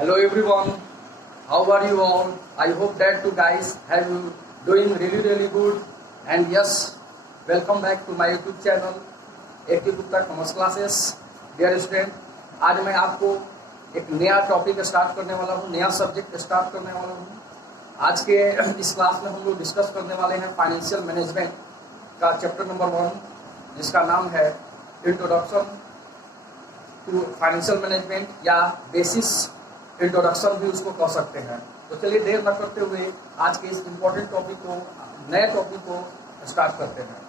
Hello everyone, how are you all? I hope that you guys have doing really good. And yes, welcome back to my YouTube channel AK Gupta Commerce Classes. Dear student, आज मैं आपको एक नया topic start करने वाला हूँ, नया subject start करने वाला हूँ। आज के इस क्लास में हम लोग डिस्कस करने वाले हैं फाइनेंशियल मैनेजमेंट का चैप्टर नंबर 1, जिसका नाम है इंट्रोडक्शन टू फाइनेंशियल मैनेजमेंट या बेसिस इंट्रोडक्शन भी उसको कह सकते हैं। तो चलिए देर न करते हुए आज के इस इम्पोर्टेंट टॉपिक को, नए टॉपिक को स्टार्ट करते हैं।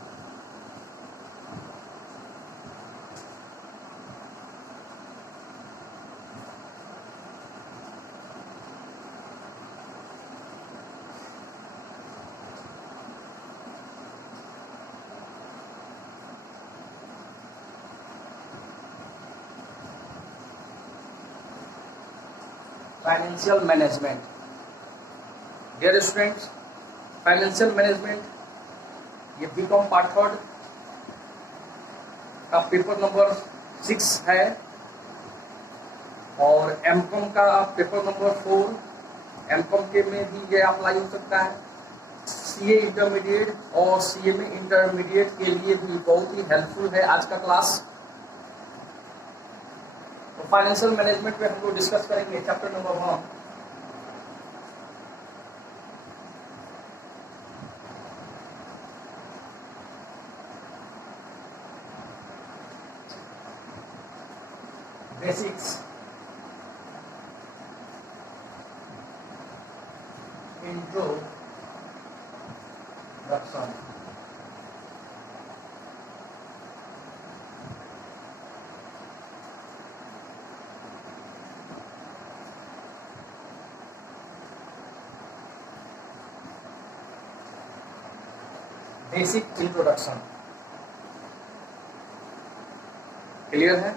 Financial management. Dear students, financial management ये बीकॉम पार्ट 3 का पेपर नंबर 6 है और एमकॉम का पेपर नंबर 4। एमकॉम के में भी ये अप्लाई हो सकता है। सीए इंटरमीडिएट और सीएमए इंटरमीडिएट के लिए भी बहुत ही हेल्पफुल है आज का क्लास। तो फाइनेंशियल मैनेजमेंट पे हम लोग डिस्कस करेंगे chapter number 1। Basics introduction. Basic introduction clear है?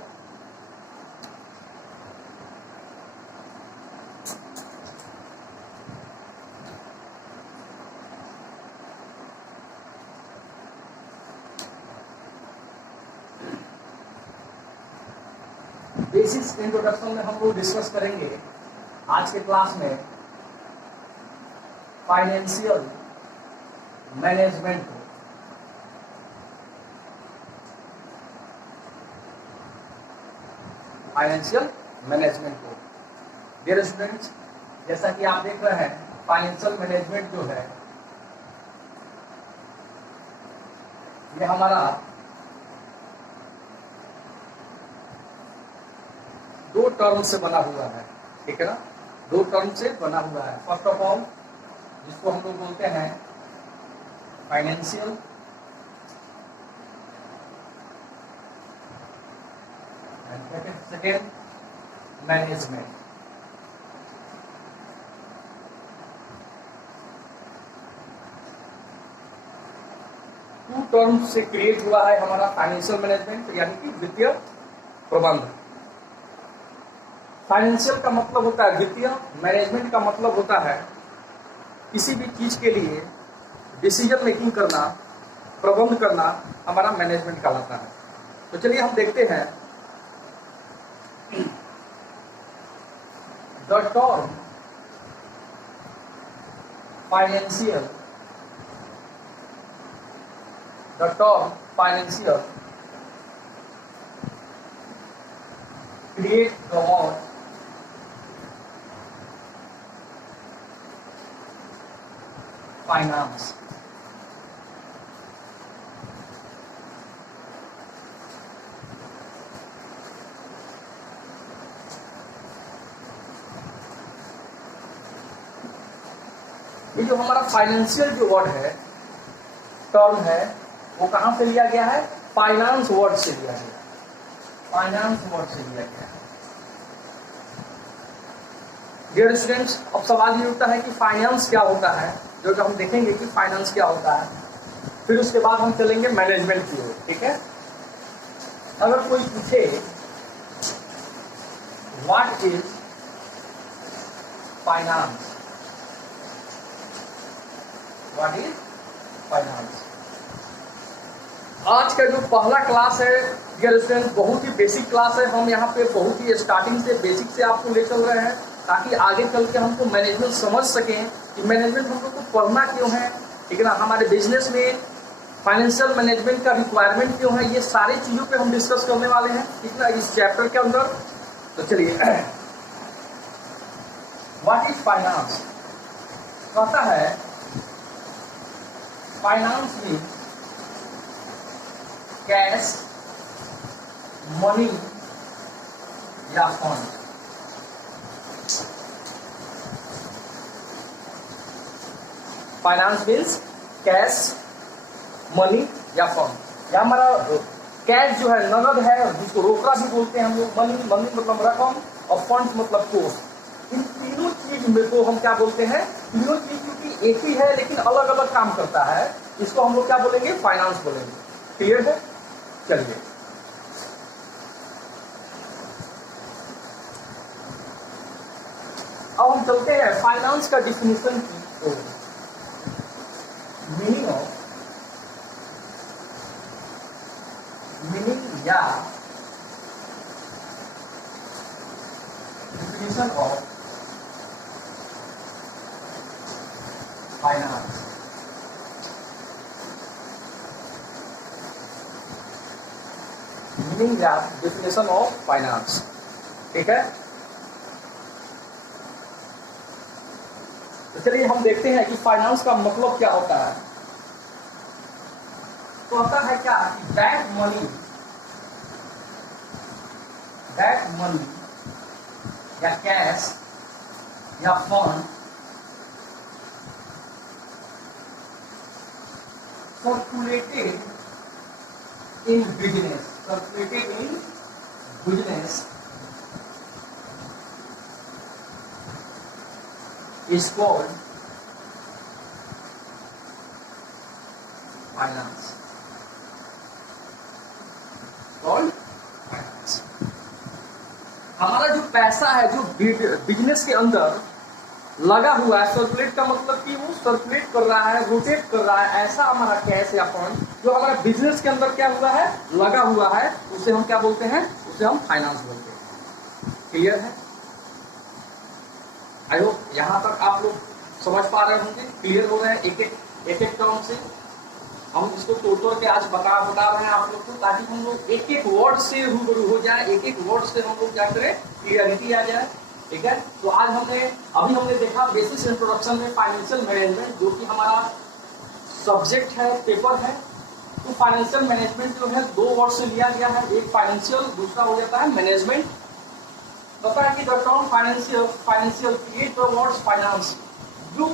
बेसिक इंट्रोडक्शन में हम लोग डिस्कस करेंगे आज के क्लास में फाइनेंशियल मैनेजमेंट को। फाइनेंशियल मैनेजमेंट को डियर स्टूडेंट्स, जैसा कि आप देख रहे हैं फाइनेंशियल मैनेजमेंट जो है ये हमारा 2 टर्म से बना हुआ है, ठीक है ना? 2 टर्म से बना हुआ है। फर्स्ट ऑफ ऑल जिसको हम लोग बोलते हैं financial second management. Two term से क्रिएट हुआ है हमारा फाइनेंशियल मैनेजमेंट, यानी कि वित्तीय प्रबंध। फाइनेंशियल का मतलब होता है वित्तीय, मैनेजमेंट का मतलब होता है किसी भी चीज के लिए डिसीजन मेकिंग करना, प्रबंध करना हमारा मैनेजमेंट कहलाता है। तो चलिए हम देखते हैं the term financial, the term financial create the word finance. ये जो हमारा फाइनेंशियल जो वर्ड है, टर्म है, वो कहां से लिया गया है? फाइनेंस वर्ड से लिया गया। फाइनेंस वर्ड से लिया गया। डियर स्टूडेंट्स, अब सवाल ये उठता है कि फाइनेंस क्या होता है, जो कि हम देखेंगे कि फाइनेंस क्या होता है। फिर उसके बाद हम चलेंगे मैनेजमेंट की ओर, ठीक है? अगर कोई पूछे what is finance, what is finance, आज का जो पहला क्लास है डियर स्टूडेंट बहुत ही बेसिक क्लास है। हम यहाँ पे बहुत ही स्टार्टिंग से बेसिक से आपको ले चल रहे हैं। ताकि आगे चल के हमको मैनेजमेंट समझ सकें कि मैनेजमेंट हम लोग को पढ़ना क्यों है, ठीक है ना, हमारे बिजनेस में फाइनेंशियल मैनेजमेंट का रिक्वायरमेंट क्यों है, ये सारी चीज़ों पे हम डिस्कस करने वाले हैं, ठीक है ना, इस चैप्टर के अंदर। तो चलिए, व्हाट इज फाइनेंस? कहता है फाइनेंस में कैश, मनी या fund. Finance means cash, money या फंड। या हमारा कैश जो है नगद है, जिसको रोकड़ा भी बोलते हैं हम लोग, मनी मतलब रकम, और फंड मतलब कोष। इन तीनों चीज में को हम क्या बोलते हैं, तीनों चीज क्योंकि एक ही है लेकिन अलग अलग काम करता है, इसको हम लोग क्या बोलेंगे, फाइनेंस बोलेंगे। क्लियर है? चलिए, अब हम चलते हैं फाइनेंस का डिफिनेशन की ओर। मीनिंग या डिफिनेशन ऑफ फाइनेंस। मीनिंग या डिफिनेशन ऑफ फाइनेंस, ठीक है। तो चलिए हम देखते हैं कि फाइनेंस का मतलब क्या होता है। तो होता है क्या कि दैट मनी या कैश या fund circulated in business is called finance. हमारा जो पैसा है जो बिजनेस के अंदर लगा हुआ है, सर्कुलेट का मतलब कि वो सर्कुलेट कर रहा है, रोटेट कर रहा है, ऐसा हमारा कैश या फंड जो हमारा बिजनेस के अंदर क्या हुआ है, लगा हुआ है, उसे हम क्या बोलते हैं, उसे हम फाइनेंस बोलते हैं। क्लियर है? आई होप यहाँ तक आप लोग समझ पा रहे होंगे, क्लियर हो रहे हैं एक एक टर्म से। हम इसको तोड़ के आज बता रहे हैं आप लोग को, ताकि हम लोग एक एक वर्ड से रूबरू हो जाए, एक एक वर्ड से हम लोग क्या करें, क्लियरिटी आ जाए, ठीक है। तो आज हमने देखा बेसिस इंट्रोडक्शन में फाइनेंशियल मैनेजमेंट, जो कि हमारा सब्जेक्ट है, पेपर है। तो फाइनेंशियल मैनेजमेंट जो है दो वर्ड से लिया गया है, एक फाइनेंशियल, दूसरा हो जाता है मैनेजमेंट। पता है कि the term financial create the words finance. जो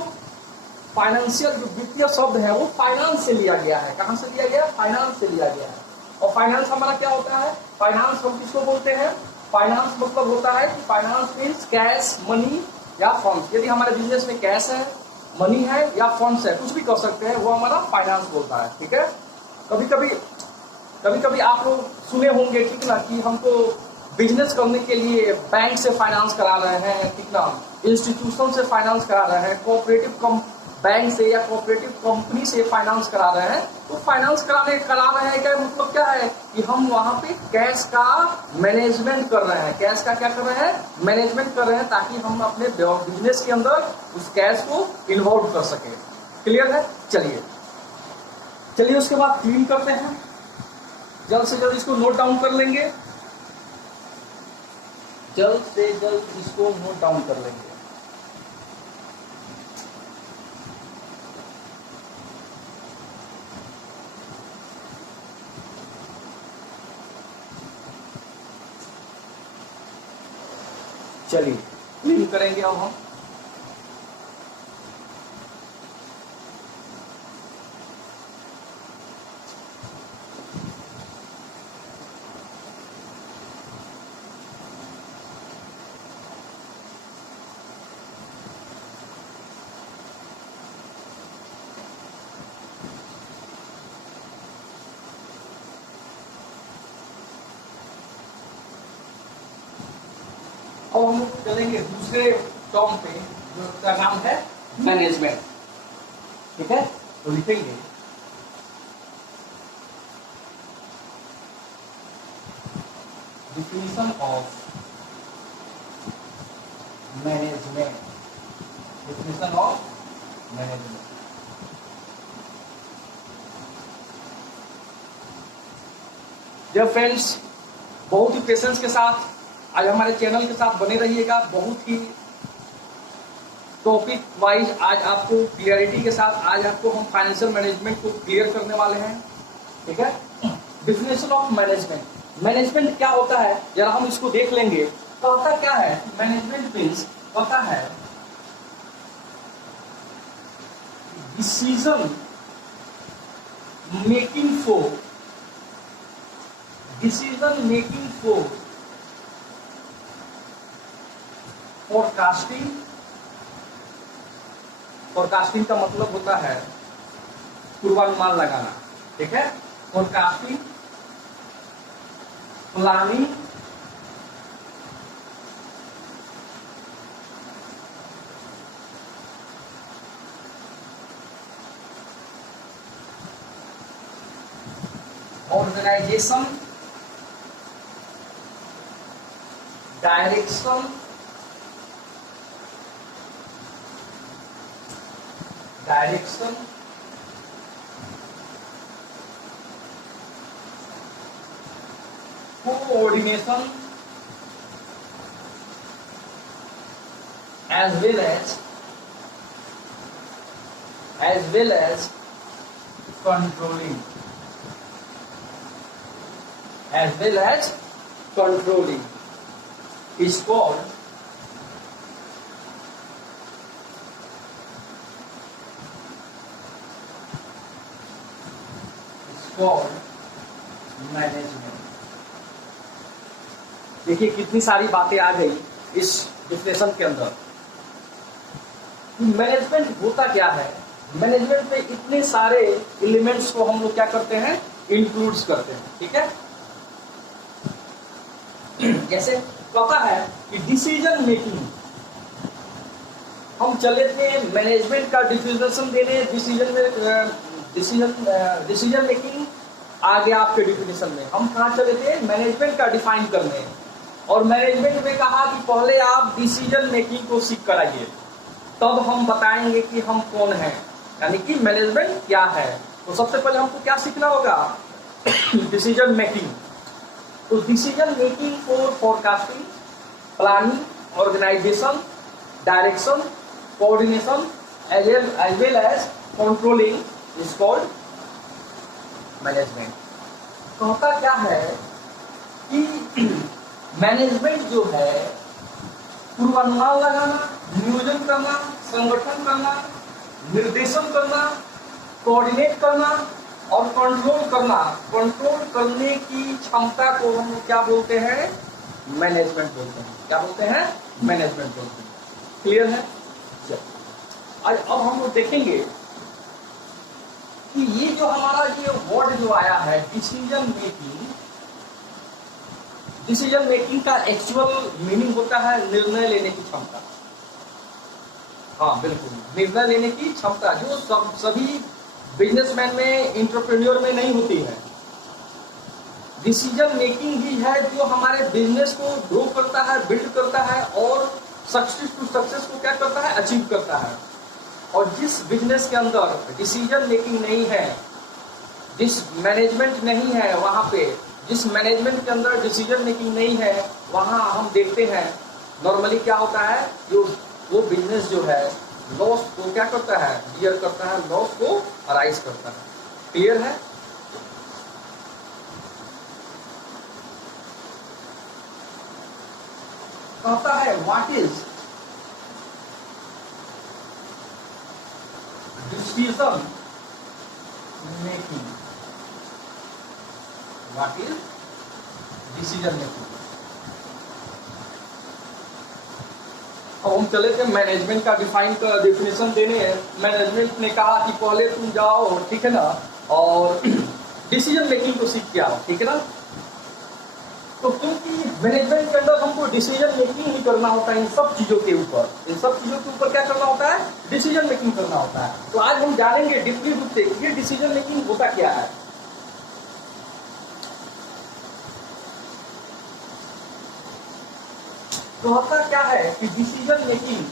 फाइनेंशियल जो वित्तीय शब्द है वो फाइनेंस से लिया गया है। कहां से लिया गया? फाइनेंस से लिया गया है। और फाइनेंस हमारा क्या होता है? फाइनेंस हम किसको बोलते हैं? फाइनेंस मतलब होता है कि फाइनेंस मीन्स कैश, मनी या फंड्स। यदि हमारे बिजनेस में कैश है, मनी है या फंड्स है, कुछ भी कर सकते हैं, वो हमारा फाइनेंस बोलता है, ठीक है। कभी कभी आप लोग सुने होंगे, ठीक ना, कि हमको बिजनेस करने के लिए बैंक से फाइनेंस करा रहे हैं, ठीक ना, इंस्टीट्यूशन से फाइनेंस करा रहे हैं, कोऑपरेटिव बैंक से या कोऑपरेटिव कंपनी से फाइनेंस करा रहे हैं। तो फाइनेंस करा रहे हैं क्या मतलब क्या है कि हम वहां पे कैश का मैनेजमेंट कर रहे हैं। कैश का क्या कर रहे हैं? मैनेजमेंट कर रहे हैं, ताकि हम अपने बिजनेस के अंदर उस कैश को इन्वॉल्व कर सके। क्लियर है? चलिए उसके बाद क्लीन करते हैं, जल्द से जल्द इसको नोट डाउन कर लेंगे, जल्द से जल्द इसको नोट डाउन कर लेंगे। चलिए क्लीन करेंगे अब हम। अब हम लोग चलेंगे दूसरे टर्म पे, जो उसका नाम है मैनेजमेंट, ठीक है। तो लिखेंगे definition of management, definition of management. Dear friends, बहुत ही पेशेंस के साथ आज हमारे चैनल के साथ बने रहिएगा। बहुत ही टॉपिक वाइज आज आपको क्लियरिटी के साथ आज आपको हम फाइनेंशियल मैनेजमेंट को क्लियर करने वाले हैं। ठीक है, डेफिनेशन ऑफ मैनेजमेंट। मैनेजमेंट क्या होता है जरा हम इसको देख लेंगे। तो होता क्या है, मैनेजमेंट मीन्स होता है decision making for forecasting. Forecasting का मतलब होता है पूर्वानुमान लगाना। ठीक है, forecasting, planning, organisation, direction, coordination, as well as controlling, is called management. देखिए कितनी सारी बातें आ गई इस डिफिनेशन के अंदर। मैनेजमेंट होता क्या है, मैनेजमेंट में इतने सारे एलिमेंट्स को हम लोग क्या करते हैं, इंक्लूड्स करते हैं। ठीक है, जैसे पता है कि डिसीजन मेकिंग, हम चले थे मैनेजमेंट का डिफिनेशन देने, डिसीजन मेकिंग आ गया आपके डिफिनेशन में। हम कहाँ चले थे, मैनेजमेंट का डिफाइन करने, और मैनेजमेंट में कहा कि पहले आप डिसीजन मेकिंग को सीख कराइए, तब हम बताएंगे कि हम कौन हैं, यानी कि मैनेजमेंट क्या है। तो सबसे पहले हमको क्या सीखना होगा, डिसीजन मेकिंग। तो decision making for forecasting, planning, organisation, direction, coordination as well as controlling is called management. तो होता क्या है कि मैनेजमेंट जो है पूर्वानुमान लगाना, नियोजन करना, संगठन करना, निर्देशन करना, कोऑर्डिनेट करना और कंट्रोल करना। कंट्रोल करने की क्षमता को हम क्या बोलते हैं, मैनेजमेंट बोलते हैं। क्या बोलते हैं, मैनेजमेंट बोलते हैं। क्लियर है। आज अब हम लोग देखेंगे कि ये जो हमारा ये वर्ड जो आया है डिसीजन मेकिंग, डिसीजन मेकिंग का एक्चुअल मीनिंग होता है निर्णय लेने की क्षमता। हाँ बिल्कुल, निर्णय लेने की क्षमता जो सभी बिजनेसमैन में, इंटरप्रेन्योर में नहीं होती है। डिसीजन मेकिंग ही है जो हमारे बिजनेस को ग्रो करता है, बिल्ड करता है और सक्सेस टू सक्सेस को क्या करता है, अचीव करता है। और जिस बिजनेस के अंदर डिसीजन मेकिंग नहीं है, जिस मैनेजमेंट नहीं है, वहां पे जिस मैनेजमेंट के अंदर डिसीजन मेकिंग नहीं है, वहां हम देखते हैं नॉर्मली क्या होता है, जो वो बिजनेस जो है लॉस को क्या करता है, बियर करता है, लॉस को अराइज करता है। क्लियर है। कहता है what is decision making, what is decision making. अब हम चले थे मैनेजमेंट का डिफिनेशन देने हैं। मैनेजमेंट ने कहा कि पहले तुम जाओ, ठीक है ना, और डिसीजन मेकिंग को सीख के आओ, ठीक है ना। तो क्योंकि मैनेजमेंट के अंदर हमको डिसीजन मेकिंग ही करना होता है, इन सब चीजों के ऊपर, इन सब चीजों के ऊपर क्या करना होता है, डिसीजन मेकिंग करना होता है। तो आज हम जानेंगे डीपली रूप से ये डिसीजन मेकिंग होता क्या है। तो होता क्या है कि decision making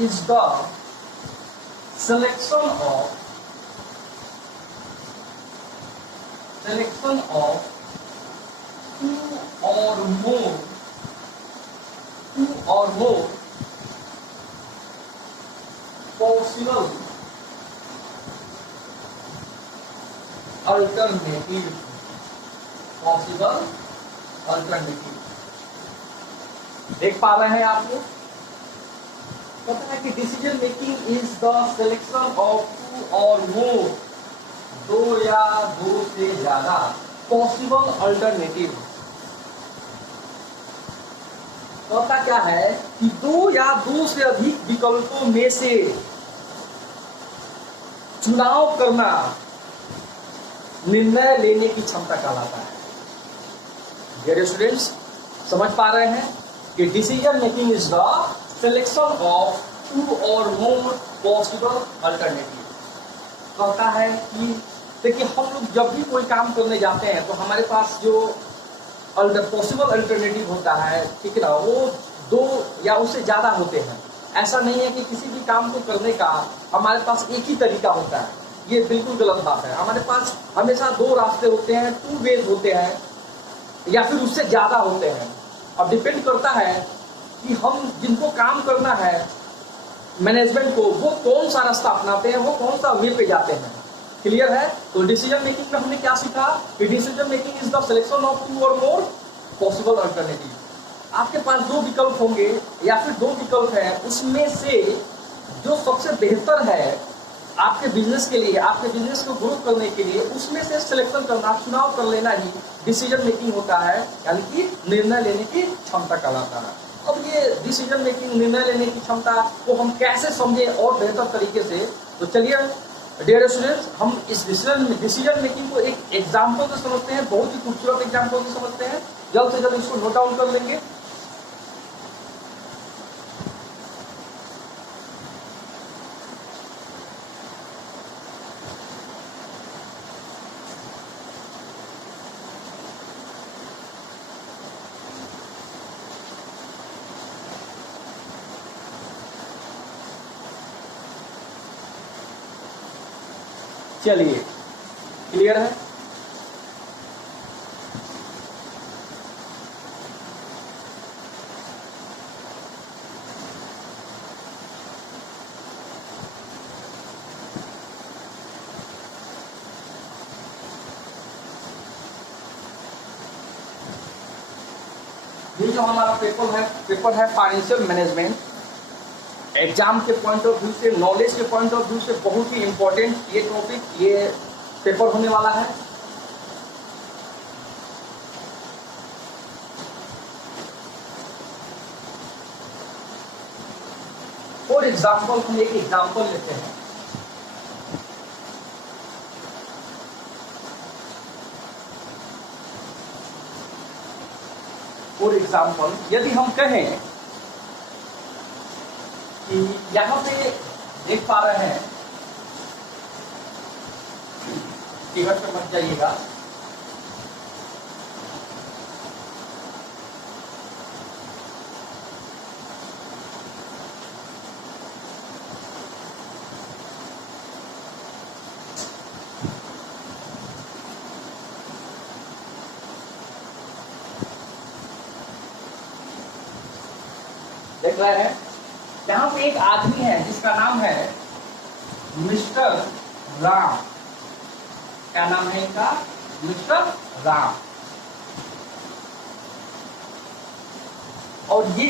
is the selection of two or more possible alternative. देख पा रहे हैं आप लोग? पता है कि decision making is the selection of two or more, दो या दो से ज्यादा पॉसिबल अल्टरनेटिव। पता क्या है कि दो या दो से अधिक विकल्पों में से चुनाव करना निर्णय लेने की क्षमता कहलाता है। डियर स्टूडेंट्स, समझ पा रहे हैं कि decision making is the selection of two or more possible alternative. कहता है कि देखिए, हम लोग जब भी कोई काम करने जाते हैं तो हमारे पास जो पॉसिबल अल्टरनेटिव होता है, ठीक है ना, वो दो या उससे ज्यादा होते हैं। ऐसा नहीं है कि किसी भी काम को करने का हमारे पास एक ही तरीका होता है, ये बिल्कुल गलत बात है। हमारे पास हमेशा दो रास्ते होते हैं, टू वेज होते हैं, या फिर उससे ज्यादा होते हैं। अब डिपेंड करता है कि हम जिनको काम करना है मैनेजमेंट को, वो कौन सा रास्ता अपनाते हैं, वो कौन सा वे पे जाते हैं। क्लियर है? तो डिसीजन मेकिंग में हमने क्या सीखा कि decision making is the selection of two or more possible alternative. आपके पास दो विकल्प होंगे या फिर दो विकल्प है, उसमें से जो सबसे बेहतर है आपके बिजनेस के लिए, आपके बिजनेस को ग्रो करने के लिए, उसमें से सिलेक्शन करना, चुनाव कर लेना ही डिसीजन मेकिंग होता है, यानी कि निर्णय लेने की क्षमता कहलाता है। अब ये डिसीजन मेकिंग, निर्णय लेने की क्षमता को हम कैसे समझें और बेहतर तरीके से, तो चलिए डियर स्टूडेंट्स, हम इस डिसीजन मेकिंग को एक एग्जाम्पल से समझते हैं, बहुत ही खूबसूरत एग्जाम्पल से समझते हैं। जल्द से जल्द इसको नोट डाउन कर लेंगे। चलिए, क्लियर है? ये जो हमारा पेपर है फाइनेंशियल मैनेजमेंट, एग्जाम के पॉइंट ऑफ व्यू से, नॉलेज के पॉइंट ऑफ व्यू से बहुत ही इंपॉर्टेंट ये टॉपिक, ये पेपर होने वाला है। फॉर एग्जाम्पल, हम एक एग्जाम्पल लेते हैं। फॉर एग्जाम्पल, यदि हम कहें कि यहां पे देख पा रहे हैं, टिकट पे मत जाइएगा, देख रहे हैं यहाँ पे एक आदमी है जिसका नाम है मिस्टर राम। क्या नाम है इनका? मिस्टर राम। और ये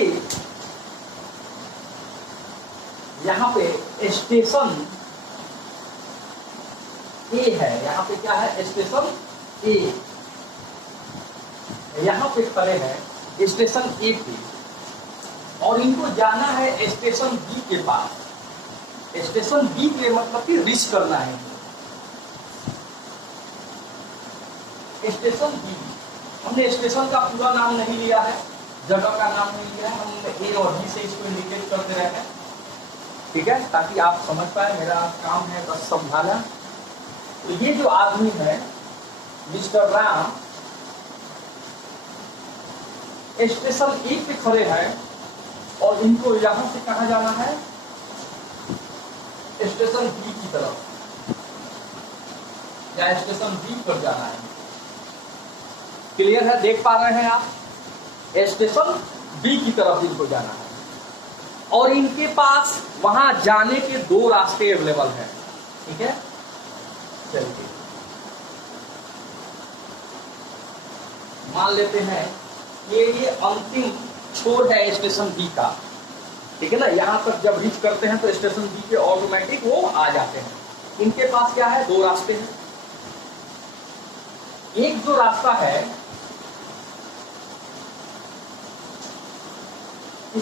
यहाँ पे स्टेशन ए है। यहाँ पे क्या है? स्टेशन ए। यहाँ पे खड़े हैं स्टेशन ए पे, और इनको जाना है स्टेशन बी के पास। स्टेशन बी के मतलब कि रीच करना है। स्टेशन बी, हमने स्टेशन का पूरा नाम नहीं लिया है, जगह का नाम नहीं लिया है, हम ए और बी से इसको इंडिकेट करते रहे हैं, ठीक है, ताकि आप समझ पाए। मेरा काम है बस समझाना। तो ये जो आदमी है मिस्टर राम स्टेशन ए पे खड़े हैं और इनको यहां से कहां जाना है, स्टेशन बी की तरफ या स्टेशन बी पर जाना है। क्लियर है, देख पा रहे हैं आप, स्टेशन बी की तरफ इनको जाना है और इनके पास वहां जाने के दो रास्ते अवेलेबल हैं। ठीक है, चलिए मान लेते हैं ये अंतिम छोर है स्टेशन बी का। ठीक है ना, यहां तक जब रीच करते हैं तो स्टेशन बी पे ऑटोमेटिक वो आ जाते हैं। इनके पास क्या है, दो रास्ते हैं। एक जो रास्ता है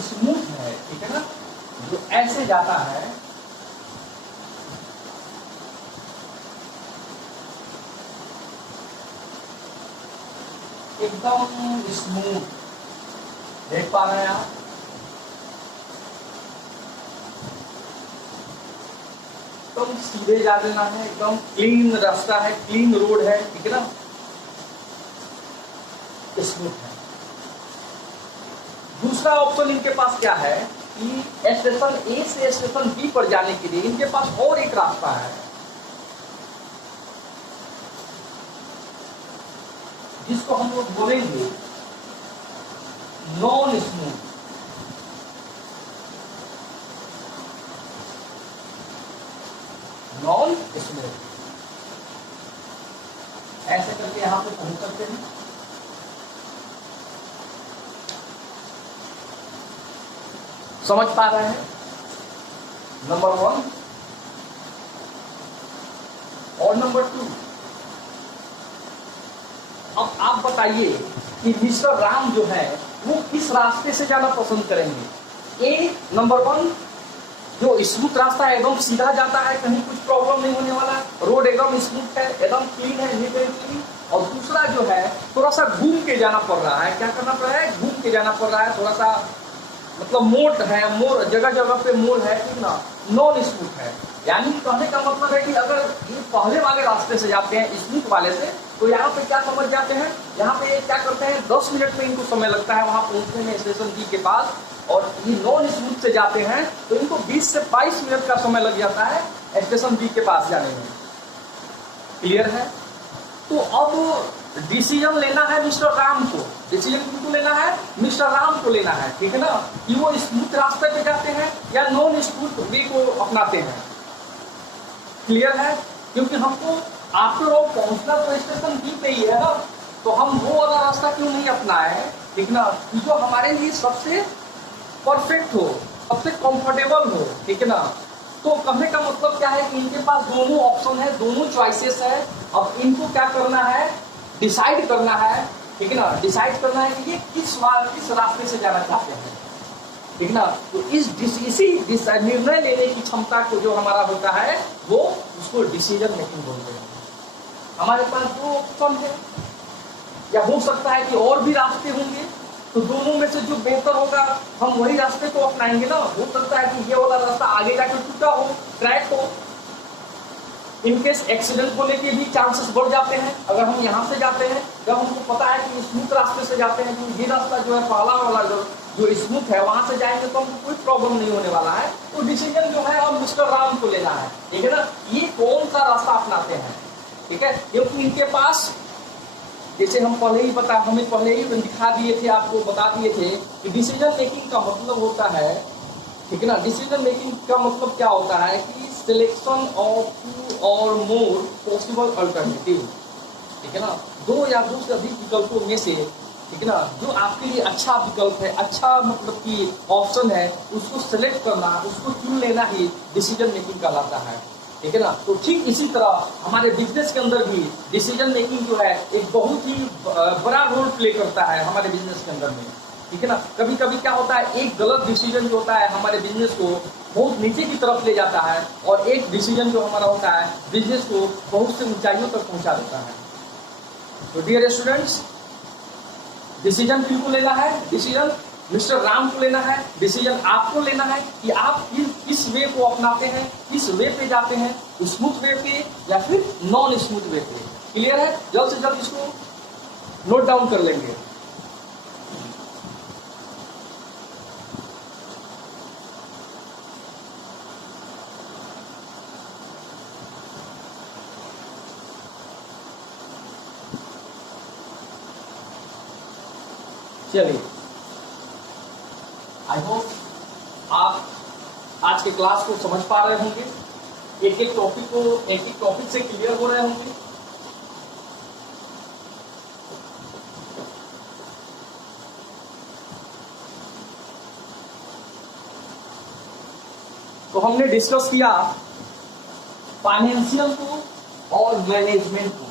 स्मूथ है, ठीक है ना, जो ऐसे जाता है, एकदम स्मूथ, देख पा रहे हैं आप। एकदम सीधे जा देना है, एकदम क्लीन रास्ता है, क्लीन रोड है, ठीक है ना, स्मूथ है। दूसरा ऑप्शन इनके पास क्या है कि स्टेशन ए से स्टेशन बी पर जाने के लिए इनके पास और एक रास्ता है जिसको हम लोग बोलेंगे नॉन स्मूथ। नॉन स्मूथ ऐसे करके यहां पे पहुंच सकते हैं। समझ पा रहे हैं, नंबर 1 और नंबर 2। अब आप बताइए कि मिस्टर राम जो है वो किस रास्ते से जाना पसंद करेंगे। ए नंबर 1 जो स्मूथ रास्ता है, एकदम सीधा जाता है, कहीं कुछ प्रॉब्लम नहीं होने वाला, रोड एकदम स्मूथ है, एकदम क्लीन है, नीट एंड क्लीन। और दूसरा जो है थोड़ा सा घूम के जाना पड़ रहा है। क्या करना पड़ रहा है, घूम के जाना पड़ रहा है, थोड़ा सा मतलब मोड़ है, मोड़ जगह जगह पे मोड़ है, ठीक ना, नॉन स्मूथ है। यानी कहने का मतलब है कि अगर ये पहले वाले रास्ते से जाते हैं स्मूथ वाले से, तो यहाँ पे क्या समझ जाते हैं, यहाँ पे क्या करते हैं 10 मिनट में इनको समय लगता है वहां पहुंचने में स्टेशन बी के पास, और ये नॉन स्मूथ से जाते हैं तो इनको 20 से 22 मिनट का समय लग जाता है स्टेशन बी के पास जाने में। क्लियर है, तो अब डिसीजन लेना है मिस्टर राम को। डिसीजन किसको लेना है, मिस्टर राम को लेना है, ठीक है ना, कि वो स्मूथ रास्ते पे जाते हैं या नॉन स्मूथ वे को अपनाते हैं। क्लियर है, क्योंकि हमको आफ्टर ऑल पहुंचना तो स्टेशन बी पे ही है ना, तो हम वो वाला रास्ता क्यों नहीं अपनाए, ठीक ना, जो हमारे लिए सबसे परफेक्ट हो, सबसे कंफर्टेबल हो, ठीक है ना। तो कहने का मतलब क्या है कि इनके पास दोनों ऑप्शन है, दोनों चॉइसेस है। अब इनको क्या करना है, डिसाइड करना है, ठीक है ना, डिसाइड करना है कि ये किस रास्ते से जाना चाहते हैं, ठीक ना। तो इसी निर्णय लेने की क्षमता को जो हमारा होता है वो उसको डिसीजन मेकिंग बोलते हैं। हमारे पास दो ऑप्शन है, या हो सकता है कि और भी रास्ते होंगे, तो दोनों में से जो बेहतर होगा हम वही रास्ते को अपनाएंगे ना। हो सकता है कि ये वाला रास्ता आगे जाकर टूटा हो, क्रैक हो, इनकेस एक्सीडेंट होने के भी चांसेस बढ़ जाते हैं अगर हम यहाँ से जाते हैं। जब हमको पता है कि स्मूथ रास्ते से जाते हैं, तो ये रास्ता जो है पहला वाला जो स्मूथ है वहां से जाएंगे तो हमको कोई प्रॉब्लम नहीं होने वाला है। तो डिसीजन जो है अब मिस्टर राम को लेना है, ठीक है ना, ये कौन सा रास्ता अपनाते हैं, ठीक है। क्योंकि इनके पास जैसे हम पहले ही हमें पहले ही दिखा दिए थे, आपको बता दिए थे कि डिसीजन मेकिंग का मतलब होता है, ठीक है ना, डिसीजन मेकिंग का मतलब क्या होता है कि सिलेक्शन ऑफ 2 और मोर पॉसिबल अल्टरनेटिव, ठीक है ना, 2 या 2 से अधिक विकल्पों में से, ठीक है ना, जो आपके लिए अच्छा विकल्प है, अच्छा मतलब कि ऑप्शन है, उसको सिलेक्ट करना, उसको चुन लेना ही डिसीजन मेकिंग कहलाता है, ठीक है ना। तो ठीक इसी तरह हमारे बिजनेस के अंदर भी डिसीजन मेकिंग जो है एक बहुत ही बड़ा रोल प्ले करता है हमारे बिजनेस के अंदर में, ठीक है ना। कभी कभी क्या होता है, एक गलत डिसीजन जो होता है हमारे बिजनेस को बहुत नीचे की तरफ ले जाता है, और एक डिसीजन जो हमारा होता है बिजनेस को बहुत से ऊंचाइयों तक पहुंचा देता है। तो डियर स्टूडेंट्स, डिसीजन किनको लेना है, डिसीजन मिस्टर राम को लेना है, डिसीजन आपको लेना है कि आप किस वे को अपनाते हैं, किस वे पे जाते हैं, स्मूथ वे पे या फिर नॉन स्मूथ वे पे। क्लियर है? जल्द से जल्द इसको नोट डाउन कर लेंगे। चलिए, आई होप आप आज के क्लास को समझ पा रहे होंगे, एक एक टॉपिक से क्लियर हो रहे होंगे। तो हमने डिस्कस किया फाइनेंशियल को और मैनेजमेंट को।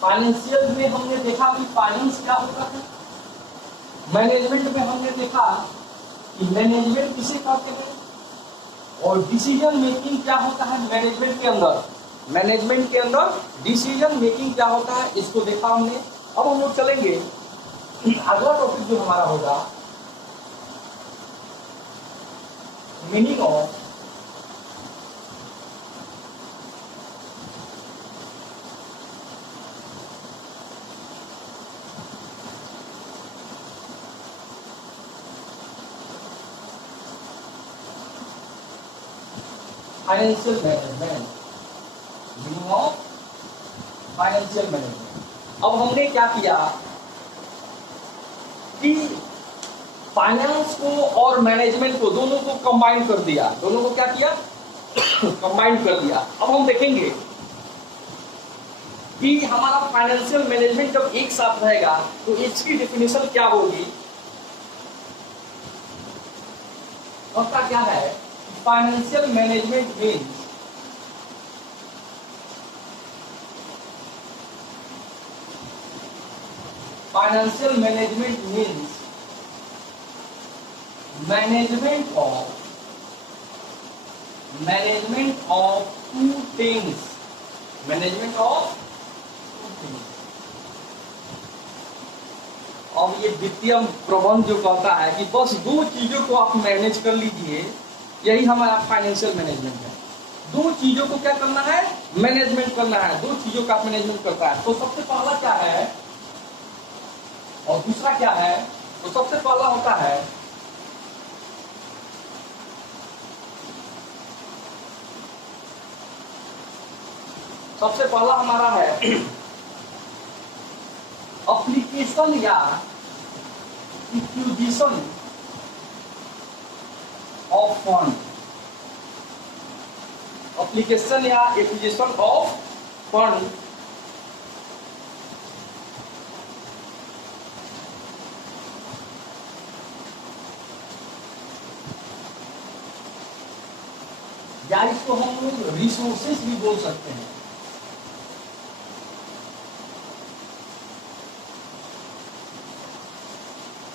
फाइनेंशियल में हमने देखा कि फाइनेंस क्या होता है, मैनेजमेंट में हमने देखा कि मैनेजमेंट किसे कहते हैं, और डिसीजन मेकिंग क्या होता है मैनेजमेंट के अंदर। मैनेजमेंट के अंदर डिसीजन मेकिंग क्या होता है, इसको देखा हमने। अब हम लोग चलेंगे अगला टॉपिक जो हमारा होगा, meaning of financial management. Meaning of financial management. अब हमने क्या किया कि फाइनेंस को और मैनेजमेंट को दोनों को कंबाइन कर दिया। दोनों को क्या किया? कंबाइन कर दिया। अब हम देखेंगे कि हमारा फाइनेंशियल मैनेजमेंट जब एक साथ रहेगा तो इसकी डेफिनेशन क्या होगी। उसका क्या है? Financial management means financial management means management of two things. Management of two things. अब ये वित्तीय प्रबंध जो कहता है कि बस दो चीजों को आप मैनेज कर लीजिए, यही हमारा फाइनेंशियल मैनेजमेंट है। दो चीजों को क्या करना है? मैनेजमेंट करना है। दो चीजों का मैनेजमेंट करता है। तो सबसे पहला क्या है और दूसरा क्या है? तो सबसे पहला होता है सबसे पहला हमारा है एप्लीकेशन या एक्विजिशन ऑफ फंड। एप्लीकेशन या एक्विजिशन ऑफ फंड या इसको हम लोग रिसोर्सेस भी बोल सकते हैं।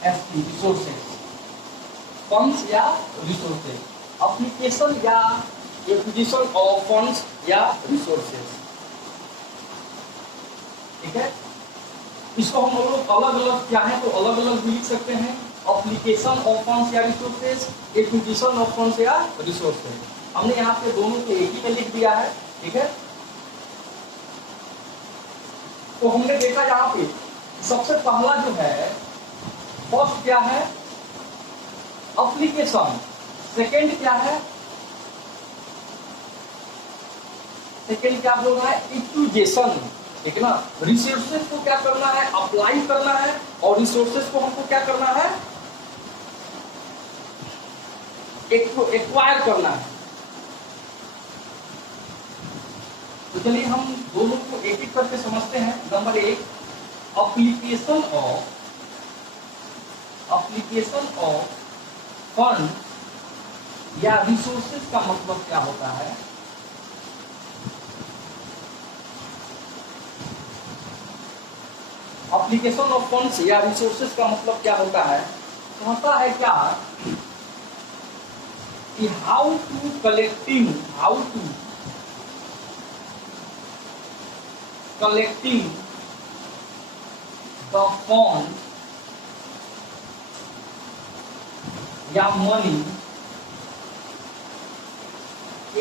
एफपी रिसोर्सेस, फंड्स या रिसोर्सेस। एप्लीकेशन या एक्विजिशन ऑफ फंड्स या रिसोर्सेस। ठीक है, इसको हम लोग अलग अलग चाहे तो अलग अलग भी लिख सकते हैं। एप्लीकेशन ऑफ फंड्स या रिसोर्सेस, एक्विजिशन ऑफ फंड्स या रिसोर्सेस। हमने यहाँ पे दोनों को एक ही में लिख दिया है। ठीक है, तो हमने देखा यहाँ पे सबसे पहला जो है फर्स्ट क्या है? एप्लीकेशन। सेकंड क्या है? सेकंड क्या बोल रहा है? एक्विजिशन। ठीक है ना, रिसोर्सेस को क्या करना है? अप्लाई करना है, और रिसोर्सेस को हमको क्या करना है? एक्वायर करना है। तो चलिए हम दोनों को एक एक करके समझते हैं। नंबर एक, एप्लीकेशन ऑफ फंड या रिसोर्सेज का मतलब क्या होता है? एप्लीकेशन ऑफ फंड्स या रिसोर्सेज का मतलब क्या होता है? होता है क्या कि how to collecting the fund या मनी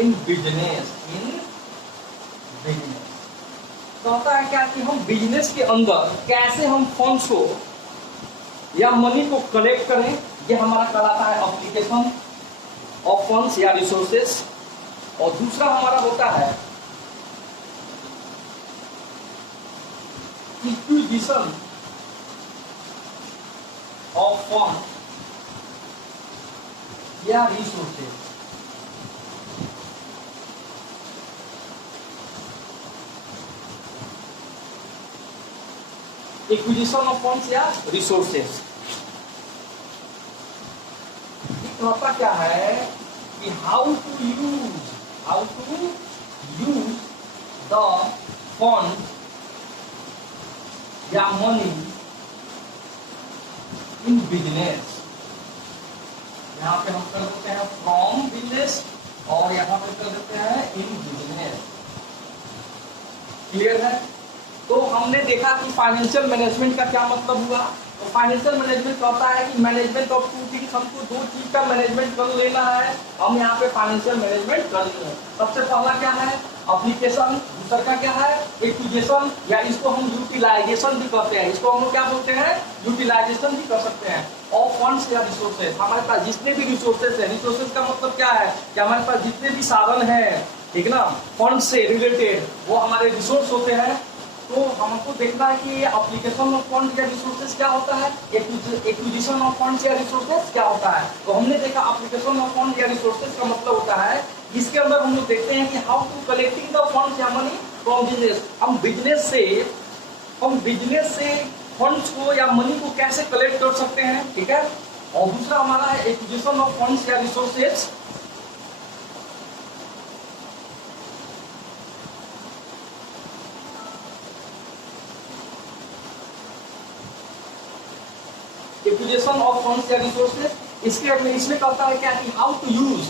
इन बिजनेस, तो होता है क्या कि हम बिजनेस के अंदर कैसे हम फंड्स को या मनी को कलेक्ट करें, ये हमारा कहलाता है एप्लीकेशन ऑफ फंड्स या रिसोर्सेस। और दूसरा हमारा होता है एक्विजिशन ऑफ फंड या रिसोर्सेस। एक्विजिशन ऑफ फंड्स या रिसोर्सेस होता क्या है कि how to use the fund या मनी इन बिजनेस। यहाँ पे हम कर देते हैं फ्रॉम बिजनेस और यहाँ पे कर देते हैं इन बिजनेस। क्लियर है? तो हमने देखा कि फाइनेंशियल मैनेजमेंट का क्या मतलब हुआ। तो फाइनेंशियल मैनेजमेंट होता है कि मैनेजमेंट ऑफ टू थिंग्स, हमको दो चीज का मैनेजमेंट कर लेना है। हम यहाँ पे फाइनेंशियल मैनेजमेंट कर लेंगे। सबसे पहला क्या है एप्लीकेशन, दूसरा का क्या है एक्विजिशन, या इसको हम यूटिलाइजेशन भी करते हैं। इसको हम क्या बोलते हैं यूटिलाइजेशन भी कर सकते हैं। और फंड्स या रिसोर्सेज, हमारे पास जितने भी रिसोर्सेज है, रिसोर्सेज का मतलब क्या है कि हमारे पास जितने भी साधन है, ठीक ना, फंड से रिलेटेड, वो हमारे रिसोर्स होते हैं। तो हमको देखना है कि एप्लीकेशन ऑफ फंड या रिसोर्सेज क्या होता है, एक्विजिशन ऑफ फंड या रिसोर्सेज क्या होता है। तो हमने देखा एप्लीकेशन ऑफ फंड या रिसोर्सेज का मतलब होता है इसके अंदर हम लोग देखते हैं कि how to collecting the funds या मनी फ्रॉम बिजनेस। हम बिजनेस से फंड्स को या मनी को कैसे कलेक्ट कर सकते हैं, ठीक है। और दूसरा हमारा है एक्विजिशन ऑफ फंड्स या रिसोर्सेज। एक्विजिशन ऑफ फंड्स या रिसोर्सेज, इसमें कहता है क्या कि how to use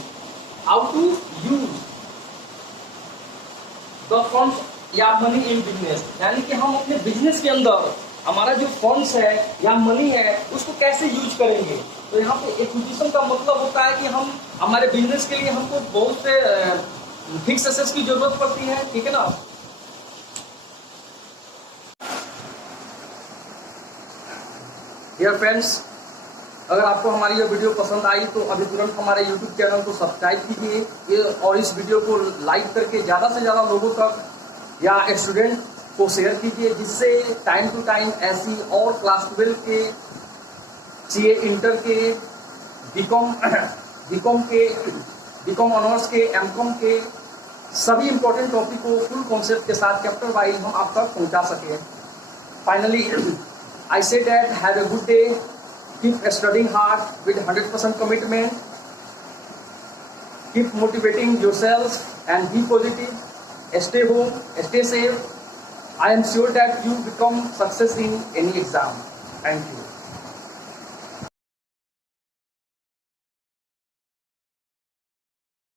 the funds या मनी इन बिजनेस। यानी कि हम अपने बिजनेस के अंदर हमारा जो फंड्स है या मनी है उसको कैसे यूज करेंगे। तो यहाँ पे एक्विजिशन का मतलब होता है कि हम हमारे बिजनेस के लिए हमको बहुत से फिक्स एसेट्स की जरूरत पड़ती है, ठीक है ना। डियर फ्रेंड्स, अगर आपको हमारी ये वीडियो पसंद आई तो अभी तुरंत हमारे YouTube चैनल को सब्सक्राइब कीजिए और इस वीडियो को लाइक करके ज़्यादा से ज़्यादा लोगों तक या स्टूडेंट को शेयर कीजिए, जिससे टाइम टू टाइम ऐसी और क्लास 12 के, CA इंटर के, बीकॉम ऑनर्स के, MCOM के सभी इंपॉर्टेंट टॉपिक को फुल कॉन्सेप्ट के साथ चैप्टर वाइज हम आप तक पहुँचा सकें। Finally I say that have a good day, keep studying hard with 100% commitment, keep motivating yourselves and be positive, stay home, stay safe. I am sure that you become success in any exam. Thank you.